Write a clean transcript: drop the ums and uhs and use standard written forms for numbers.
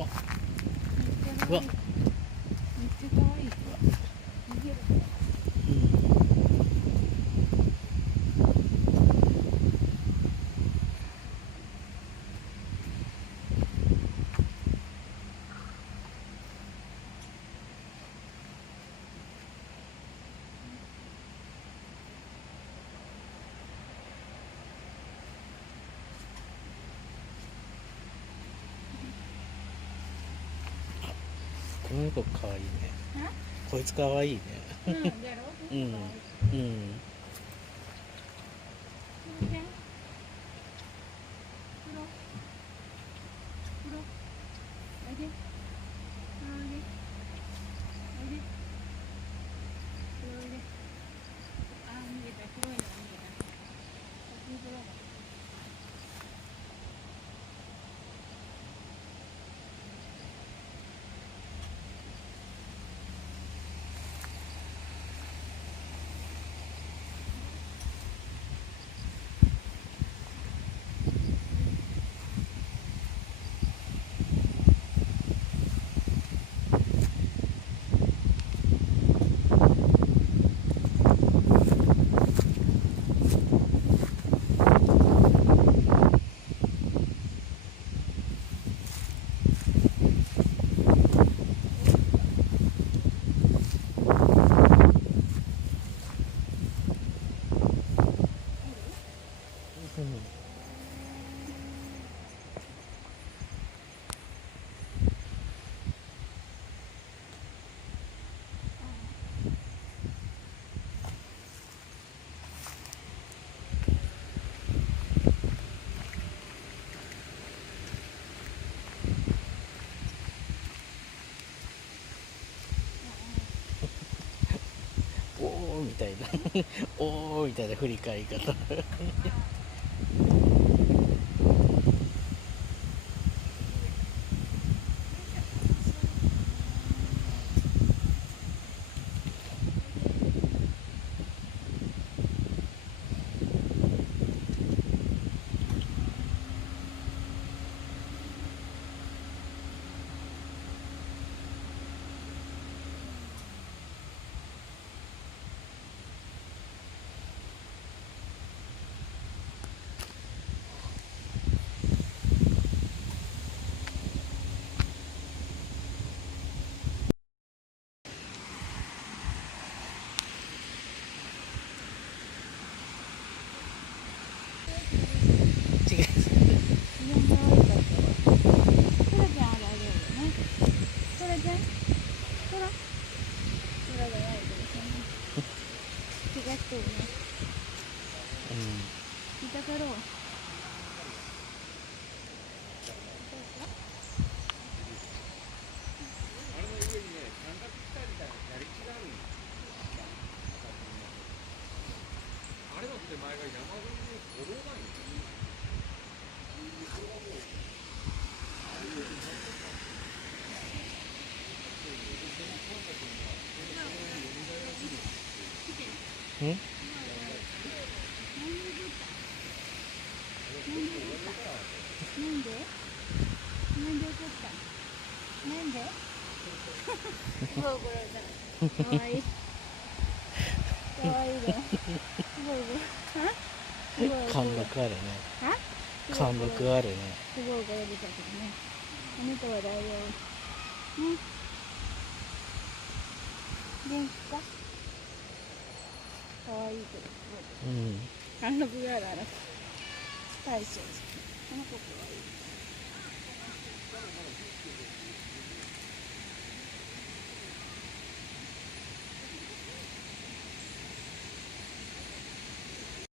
わめっちゃ可愛い。めっちゃ可愛い。逃げる。この子かわいいね。こいつかわいいね。うん、やろう。うん。うん。おーみたいなおーみたいな振り返り方違う。うん。かわいい。かわいいね。貫禄あるね。貫禄あるね。すごい声出たけどね。あなたは大丈夫。ね。元気か。かわいいけど。うん。貫禄がある。大将。この子かわいい。